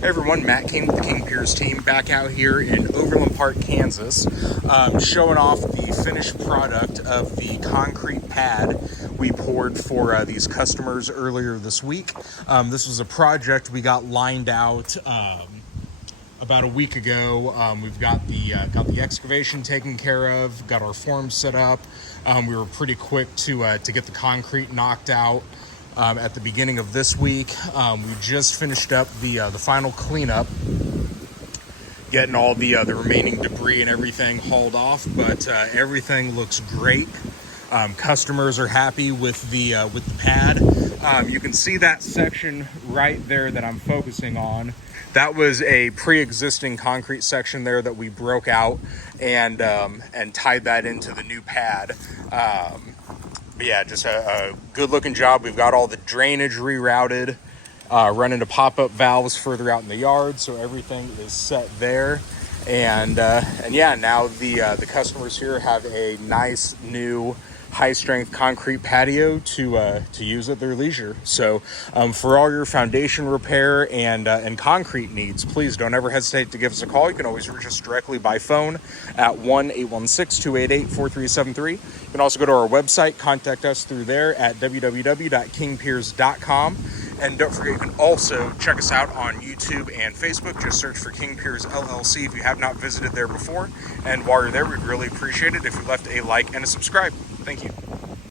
Hey everyone, Matt King with the King Piers team back out here in Overland Park, Kansas, showing off the finished product of the concrete pad we poured for these customers earlier this week. This was a project we got lined out about a week ago. We've got the excavation taken care of, got our forms set up. We were pretty quick to get the concrete knocked out. At the beginning of this week, we just finished up the final cleanup, getting all the remaining debris and everything hauled off. But everything looks great. Customers are happy with the pad. You can see that section right there that I'm focusing on. That was a pre-existing concrete section there that we broke out and tied that into the new pad. But yeah, just a good looking job. We've got all the drainage rerouted, running to pop-up valves further out in the yard, so everything is set there. And yeah, now the customers here have a nice new high-strength concrete patio to use at their leisure. So for all your foundation repair and concrete needs, please don't ever hesitate to give us a call. You can always reach us directly by phone at 1-816-288-4373. You can also go to our website, contact us through there at www.kingpiers.com. And don't forget, you can also check us out on YouTube and Facebook. Just search for King Piers LLC if you have not visited there before. And while you're there, we'd really appreciate it if you left a like and a subscribe. Thank you.